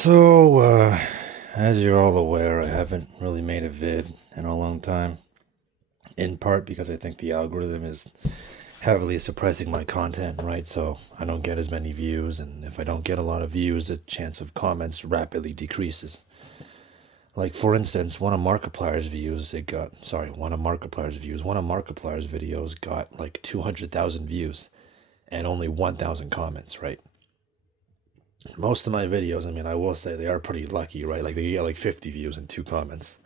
So, as you're all aware, I haven't really made a vid in a long time. In part because I think the algorithm is heavily suppressing my content, right? So I don't get as many views, and if I don't get a lot of views, the chance of comments rapidly decreases. Like for instance, one of Markiplier's videos got like 200,000 views and only 1,000 comments, right? Most of my videos, I mean, I will say they are pretty lucky, right? Like they get like 50 views and two comments.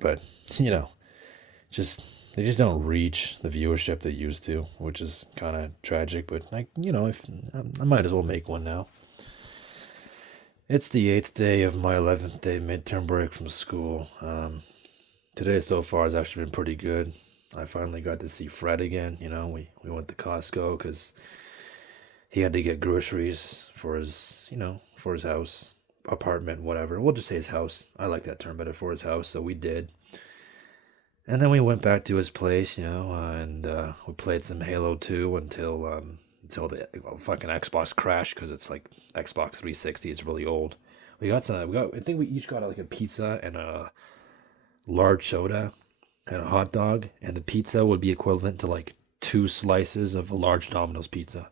But, you know, just they just don't reach the viewership they used to, which is kind of tragic. But like, if I might as well make one now. It's the eighth day of my 11th day midterm break from school. Today so far has actually been pretty good. I finally got to see Fred again. We went to Costco because he had to get groceries for his house, apartment, whatever. We'll just say his house. I like that term better, for his house. So we did. And then we went back to his place, and we played some Halo 2 until the fucking Xbox crashed because it's like Xbox 360. It's really old. I think we each got like a pizza and a large soda and a hot dog, and the pizza would be equivalent to like two slices of a large Domino's pizza,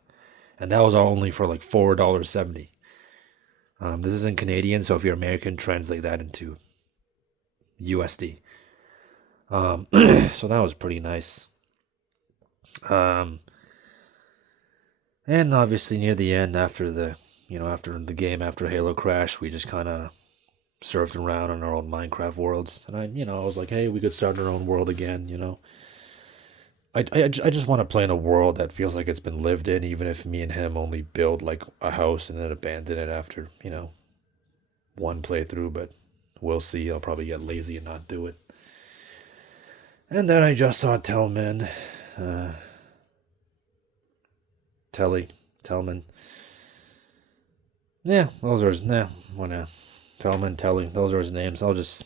and that was all only for like $4.70. This is in Canadian, so if you're American, translate that into USD. So that was pretty nice. Um, and obviously near the end, after the game, after Halo Crash, we just kind of surfed around in our own Minecraft worlds, and I was like, hey, we could start our own world again. I just want to play in a world that feels like it's been lived in, even if me and him only build like a house and then abandon it after one playthrough. But we'll see. I'll probably get lazy and not do it. And then I just saw uh, Telly, Tellman. Yeah, those are his. Nah, wanna Tellman, Telly. Those are his names. I'll just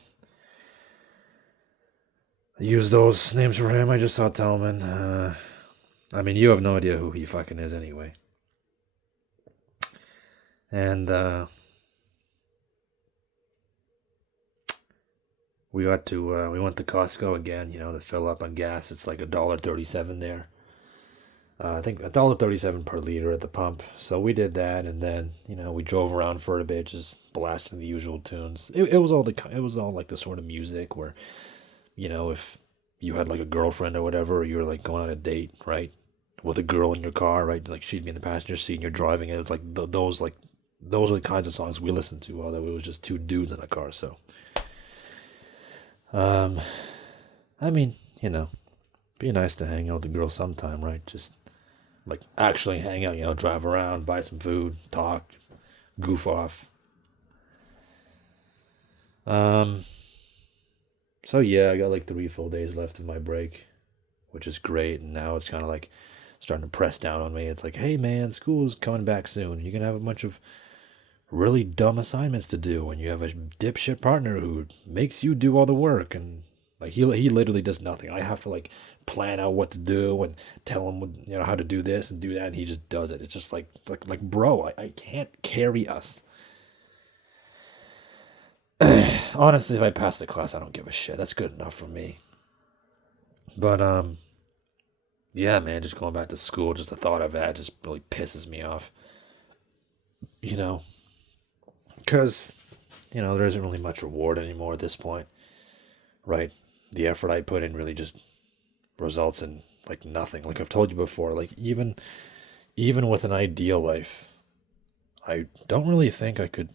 use those names for him. I just saw Tellman. I mean, you have no idea who he fucking is anyway. And we went to Costco again. To fill up on gas. It's like $1.37 there. I think $1.37 per liter at the pump. So we did that, and then we drove around for a bit, just blasting the usual tunes. It was all like the sort of music where if you had like a girlfriend or whatever, or you were like going on a date, right, with a girl in your car, right, like she'd be in the passenger seat and you're driving, and it's like those are the kinds of songs we listened to, although it was just two dudes in a car. So, um, I mean, be nice to hang out with the girl sometime, right? Just like actually hang out, drive around, buy some food, talk, goof off. Um, so yeah, I got like 3 full days left of my break, which is great. And now it's kind of like starting to press down on me. It's like, hey man, school's coming back soon. You're gonna have a bunch of really dumb assignments to do, and you have a dipshit partner who makes you do all the work, and like he literally does nothing. I have to like plan out what to do and tell him how to do this and do that, and he just does it. It's just like bro, I can't carry us. Honestly, if I pass the class, I don't give a shit. That's good enough for me. But yeah, man, just going back to school, just the thought of that just really pisses me off. You know, because there isn't really much reward anymore at this point, right? The effort I put in really just results in like nothing. Like I've told you before, like even with an ideal life, I don't really think I could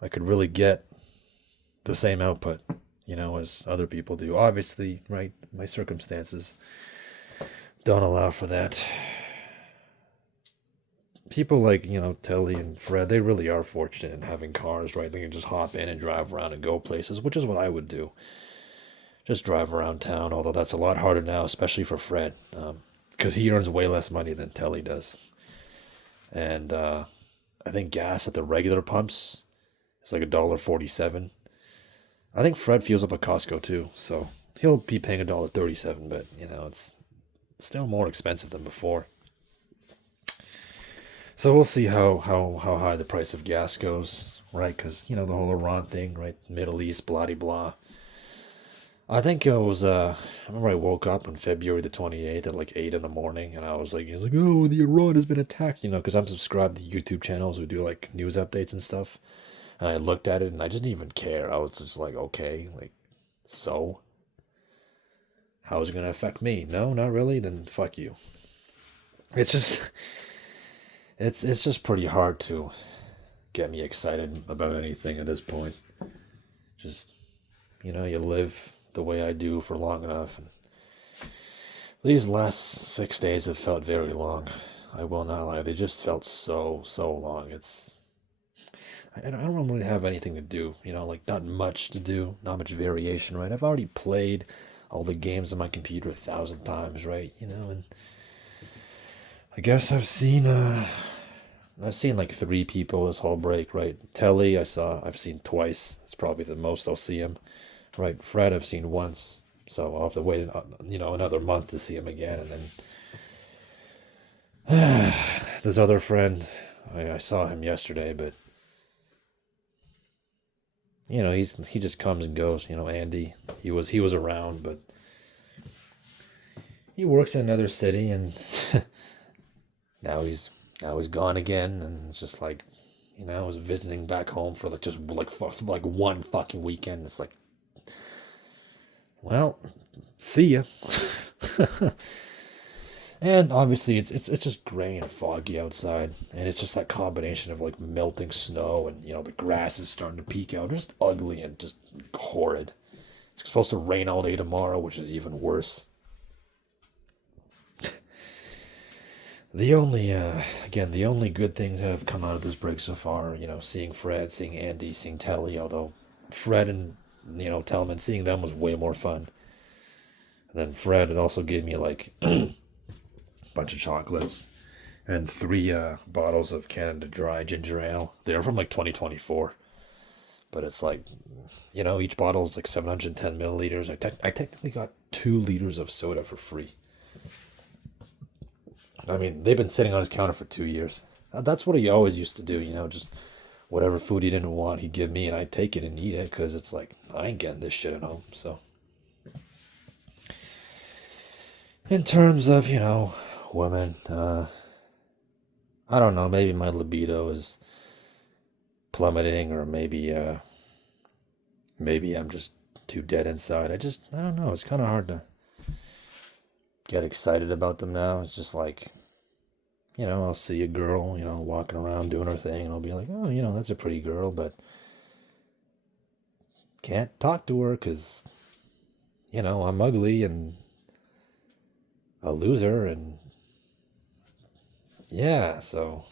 really get the same output, as other people do. Obviously, right? My circumstances don't allow for that. People like, Telly and Fred, they really are fortunate in having cars, right? They can just hop in and drive around and go places, which is what I would do. Just drive around town, although that's a lot harder now, especially for Fred, because he earns way less money than Telly does. And I think gas at the regular pumps is like $1.47. I think Fred fuels up at Costco too, so he'll be paying $1.37, but it's still more expensive than before. So we'll see how high the price of gas goes, right? Because the whole Iran thing, right? Middle East, blah de blah. I think it was. I remember I woke up on February the 28th at like 8 in the morning, and I was like, "He's like, oh, the Iran has been attacked," because I'm subscribed to YouTube channels who do like news updates and stuff. And I looked at it, and I just didn't even care. I was just like, okay, like, so how is it gonna affect me? No, not really. Then fuck you. It's just, it's just pretty hard to get me excited about anything at this point. Just you live the way I do for long enough, and these last 6 days have felt very long. I will not lie; they just felt so long. I don't really have anything to do. Like not much to do, not much variation. Right? I've already played all the games on my computer 1,000 times. Right? And I guess I've seen like three people this whole break, right? Telly, I've seen twice. It's probably the most I'll see him. Right, Fred, I've seen once, so I'll have to wait, another month to see him again, and then this other friend, I saw him yesterday, but he just comes and goes. Andy, he was around, but he works in another city, and now he's gone again, and it's just like, I was visiting back home for like just like one fucking weekend. It's like, well, see ya. And obviously, it's just gray and foggy outside, and it's just that combination of like melting snow and the grass is starting to peek out, just ugly and just horrid. It's supposed to rain all day tomorrow, which is even worse. The only good things that have come out of this break so far, seeing Fred, seeing Andy, seeing Telly. Although Fred and Tellman, seeing them was way more fun. And then Fred had also gave me like a bunch of chocolates and three bottles of Canada Dry ginger ale. They're from like 2024, but it's like, each bottle is like 710 milliliters. I technically got 2 liters of soda for free. I mean, they've been sitting on his counter for 2 years. That's what he always used to do, just whatever food he didn't want, he'd give me, and I'd take it and eat it because it's like, I ain't getting this shit at home. So, in terms of, women, I don't know, maybe my libido is plummeting, or maybe I'm just too dead inside. I don't know. It's kind of hard to get excited about them now. It's just like, I'll see a girl, walking around doing her thing, and I'll be like, oh, that's a pretty girl, but can't talk to her because, I'm ugly and a loser, and yeah, so,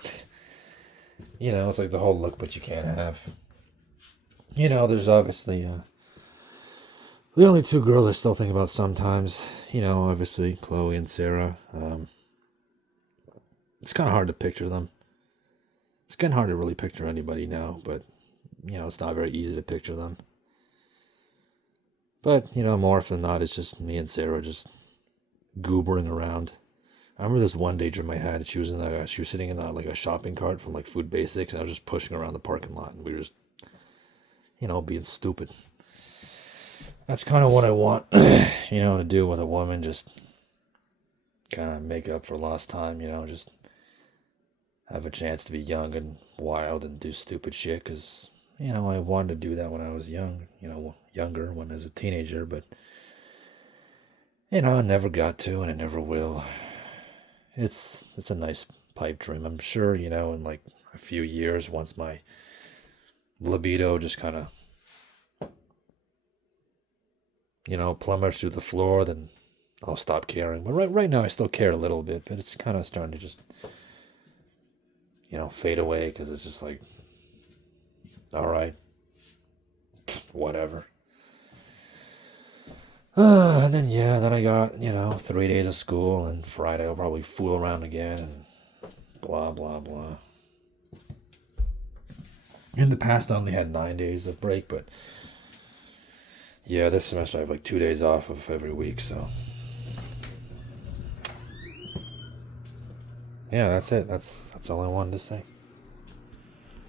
it's like the whole look but you can't have. There's obviously, the only two girls I still think about sometimes, obviously Chloe and Sarah. It's kind of hard to picture them. It's getting hard to really picture anybody now, but it's not very easy to picture them. But more often than not, it's just me and Sarah just goobering around. I remember this one daydream I had. She was sitting in like a shopping cart from like Food Basics, and I was just pushing around the parking lot, and we were just being stupid. That's kind of what I want, to do with a woman. Just kind of make up for lost time, just have a chance to be young and wild and do stupid shit. Because, I wanted to do that when I was young, younger, when I was a teenager. But, I never got to, and I never will. It's a nice pipe dream. I'm sure, in like a few years, once my libido just kind of, plummets through the floor, then I'll stop caring. But right now, I still care a little bit, but it's kind of starting to just, fade away, because it's just like, all right, whatever. And then I got, 3 days of school, and Friday I'll probably fool around again, and blah, blah, blah. In the past, I only had 9 days of break, but yeah, this semester I have like 2 days off of every week, so yeah, that's it. That's all I wanted to say.